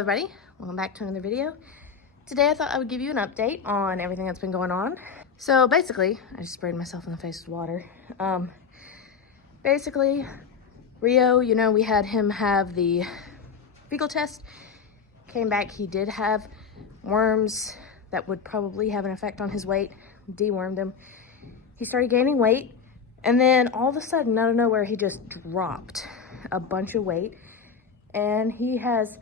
everybody, welcome back to another video. Today I thought I would give you an update on everything that's been going on. So basically, I just sprayed myself in the face with water. Basically, Rio, you know, we had him have the fecal test. Came back, he did have worms that would probably have an effect on his weight. Dewormed him. He started gaining weight, and then all of a sudden, out of nowhere, he just dropped a bunch of weight. And he has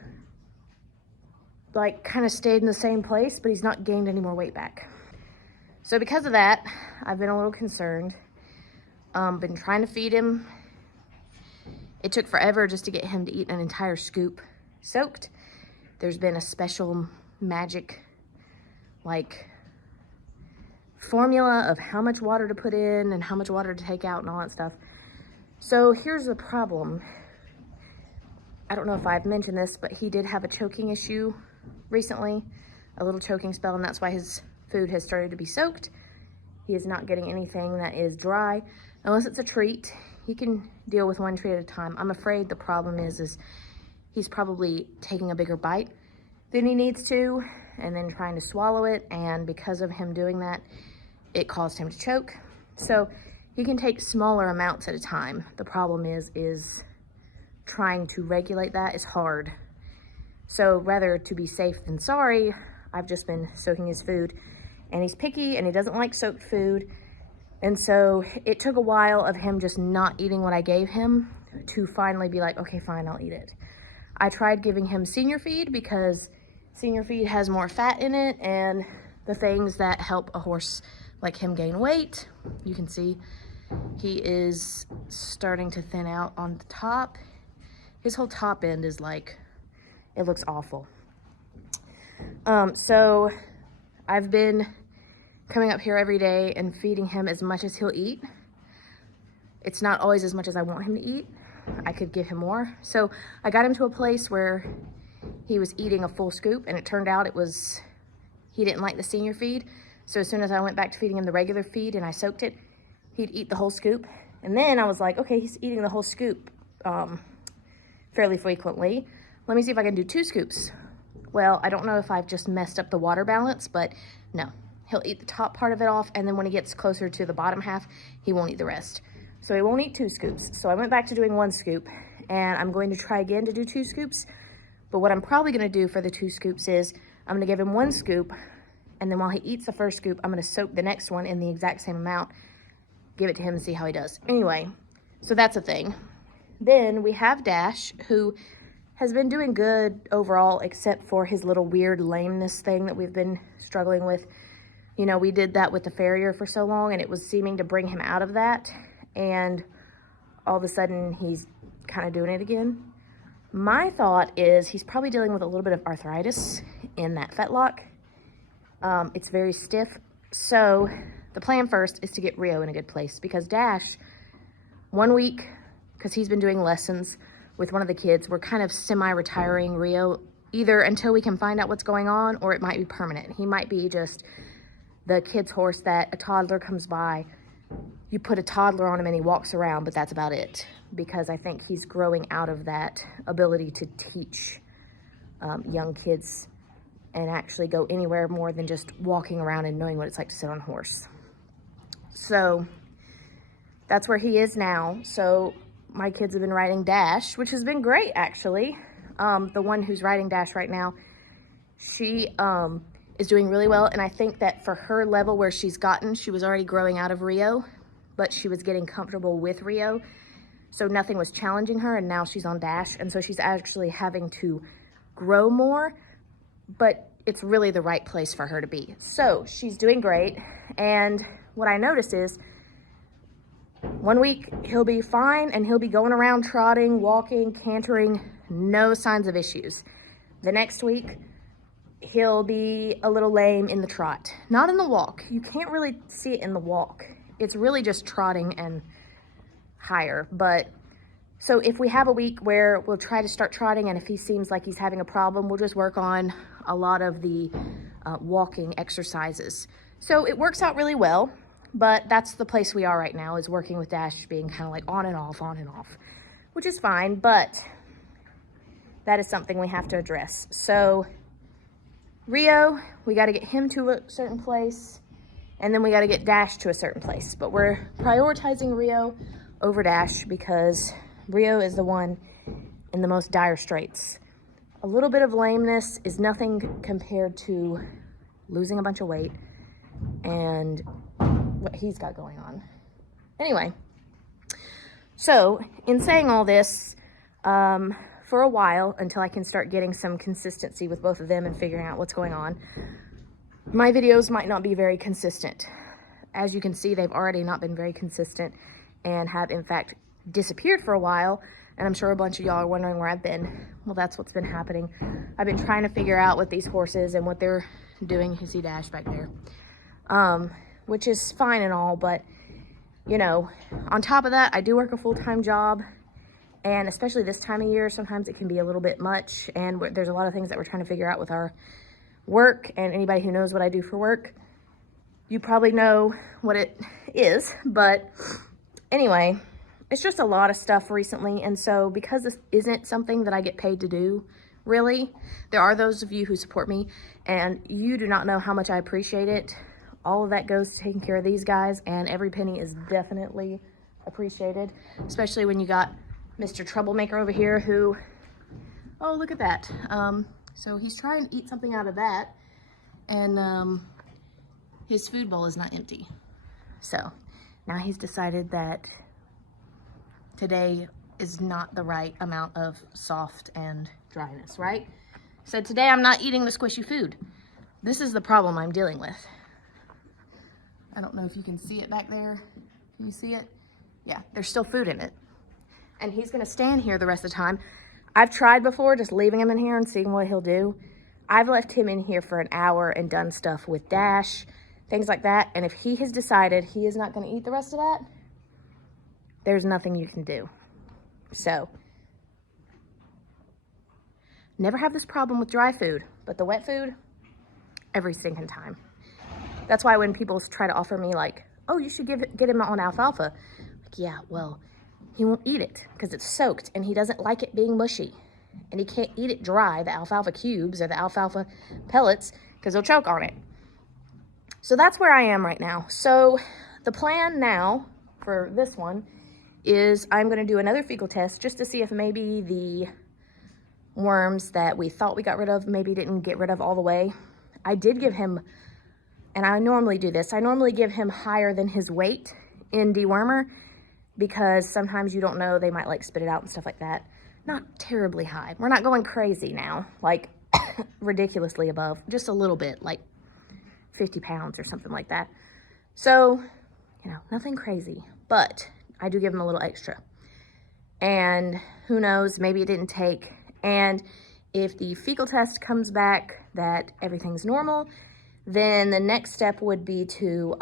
like kind of stayed in the same place, but he's not gained any more weight back. So because of that, I've been a little concerned. Been trying to feed him. It took forever just to get him to eat an entire scoop soaked. There's been a special magic like formula of how much water to put in and how much water to take out and all that stuff. So here's the problem. I don't know if I've mentioned this, but he did have a choking issue recently, a little choking spell, and that's why his food has started to be soaked. He is not getting anything that is dry unless it's a treat. He can deal with one treat at a time. I'm afraid the problem is he's probably taking a bigger bite than he needs to and then trying to swallow it, and because of him doing that, it caused him to choke. So he can take smaller amounts at a time. The problem is trying to regulate that is hard. So rather to be safe than sorry, I've just been soaking his food, and he's picky and he doesn't like soaked food. And so it took a while of him just not eating what I gave him to finally be like, okay, fine, I'll eat it. I tried giving him senior feed because senior feed has more fat in it and the things that help a horse like him gain weight. You can see he is starting to thin out on the top. His whole top end is like, it looks awful. So I've been coming up here every day and feeding him as much as he'll eat. It's not always as much as I want him to eat. I could give him more. So I got him to a place where he was eating a full scoop, and it turned out he didn't like the senior feed. So as soon as I went back to feeding him the regular feed and I soaked it, he'd eat the whole scoop. And then I was like, okay, he's eating the whole scoop fairly frequently. Let me see if I can do 2 scoops. Well, I don't know if I've just messed up the water balance, but no. He'll eat the top part of it off, and then when he gets closer to the bottom half, he won't eat the rest. So he won't eat 2 scoops. So I went back to doing 1 scoop, and I'm going to try again to do 2 scoops. But what I'm probably gonna do for the 2 scoops is I'm gonna give him 1 scoop, and then while he eats the first scoop, I'm gonna soak the next one in the exact same amount, give it to him and see how he does. Anyway, so that's a thing. Then we have Dash, who has been doing good overall, except for his little weird lameness thing that we've been struggling with. You know, we did that with the farrier for so long, and it was seeming to bring him out of that. And all of a sudden, he's kind of doing it again. My thought is he's probably dealing with a little bit of arthritis in that fetlock. It's very stiff. So the plan first is to get Rio in a good place, because Dash, 1 week, because he's been doing lessons with one of the kids, we're kind of semi-retiring Rio, either until we can find out what's going on, or it might be permanent. He might be just the kid's horse that a toddler comes by, you put a toddler on him and he walks around, but that's about it. Because I think he's growing out of that ability to teach young kids and actually go anywhere more than just walking around and knowing what it's like to sit on a horse. So that's where he is now. So my kids have been riding Dash, which has been great, actually. The one who's riding Dash right now, she is doing really well. And I think that for her level where she's gotten, she was already growing out of Rio, but she was getting comfortable with Rio. So nothing was challenging her, and now she's on Dash. And so she's actually having to grow more, but it's really the right place for her to be. So she's doing great. And what I noticed is 1 week he'll be fine, and he'll be going around trotting, walking, cantering, no signs of issues. The next week, he'll be a little lame in the trot, not in the walk. You can't really see it in the walk. It's really just trotting and higher. But so if we have a week where we'll try to start trotting, and if he seems like he's having a problem, we'll just work on a lot of the walking exercises. So it works out really well, but that's the place we are right now, is working with Dash being kind of like on and off, which is fine. But that is something we have to address. So Rio, we got to get him to a certain place, and then we got to get Dash to a certain place. But we're prioritizing Rio over Dash because Rio is the one in the most dire straits. A little bit of lameness is nothing compared to losing a bunch of weight and what he's got going on. Anyway, so in saying all this, for a while, until I can start getting some consistency with both of them and figuring out what's going on, my videos might not be very consistent. As you can see, they've already not been very consistent and have in fact disappeared for a while. And I'm sure a bunch of y'all are wondering where I've been. Well, that's what's been happening. I've been trying to figure out with these horses and what they're doing. You see Dash back there, which is fine and all, but you know, on top of that, I do work a full-time job, and especially this time of year, sometimes it can be a little bit much, and there's a lot of things that we're trying to figure out with our work, and anybody who knows what I do for work, you probably know what it is. But anyway, it's just a lot of stuff recently, and so because this isn't something that I get paid to do, really, there are those of you who support me, and you do not know how much I appreciate it. All of that goes to taking care of these guys, and every penny is definitely appreciated, especially when you got Mr. Troublemaker over here who, oh, look at that. So he's trying to eat something out of that, and his food bowl is not empty. So now he's decided that today is not the right amount of soft and dryness, right? So today I'm not eating the squishy food. This is the problem I'm dealing with. I don't know if you can see it back there. Can you see it? Yeah, there's still food in it. And he's gonna stand here the rest of the time. I've tried before just leaving him in here and seeing what he'll do. I've left him in here for an hour and done stuff with Dash, things like that. And if he has decided he is not gonna eat the rest of that, there's nothing you can do. So, never have this problem with dry food, but the wet food, every single time. That's why when people try to offer me like, oh, you should get him on alfalfa. Like, yeah, well, he won't eat it because it's soaked and he doesn't like it being mushy. And he can't eat it dry, the alfalfa cubes or the alfalfa pellets, because he'll choke on it. So that's where I am right now. So the plan now for this one is I'm going to do another fecal test just to see if maybe the worms that we thought we got rid of maybe didn't get rid of all the way. I did give him, and I normally do this, I normally give him higher than his weight in dewormer because sometimes you don't know, they might like spit it out and stuff like that. Not terribly high. We're not going crazy now, like ridiculously above, just a little bit, like 50 pounds or something like that. So, you know, nothing crazy, but I do give him a little extra. And who knows, maybe it didn't take. And if the fecal test comes back that everything's normal, then the next step would be to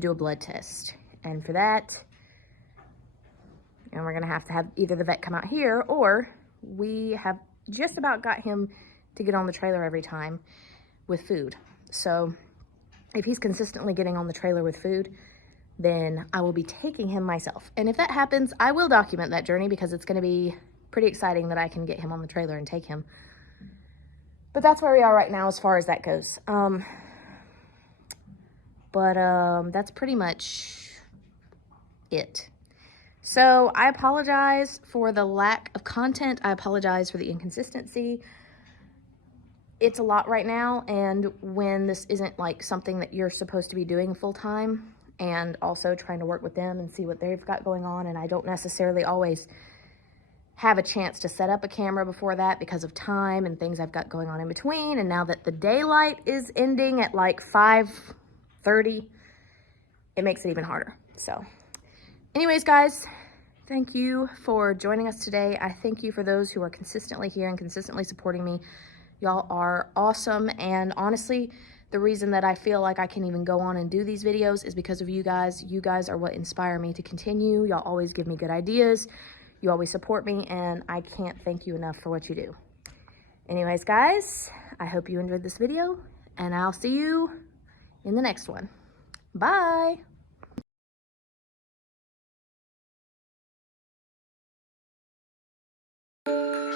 do a blood test. And for that, and we're gonna have to have either the vet come out here, or we have just about got him to get on the trailer every time with food. So if he's consistently getting on the trailer with food, then I will be taking him myself. And if that happens, I will document that journey because it's gonna be pretty exciting that I can get him on the trailer and take him. But that's where we are right now as far as that goes. That's pretty much it. So I apologize for the lack of content. I apologize for the inconsistency. It's a lot right now, and when this isn't like something that you're supposed to be doing full time, and also trying to work with them and see what they've got going on, and I don't necessarily always have a chance to set up a camera before that because of time and things I've got going on in between. And now that the daylight is ending at like 5:30, it makes it even harder. So anyways, guys, thank you for joining us today. I thank you for those who are consistently here and consistently supporting me. Y'all are awesome. And honestly, the reason that I feel like I can even go on and do these videos is because of you guys. You guys are what inspire me to continue. Y'all always give me good ideas. You always support me, and I can't thank you enough for what you do. Anyways, guys, I hope you enjoyed this video, and I'll see you in the next one. Bye. you.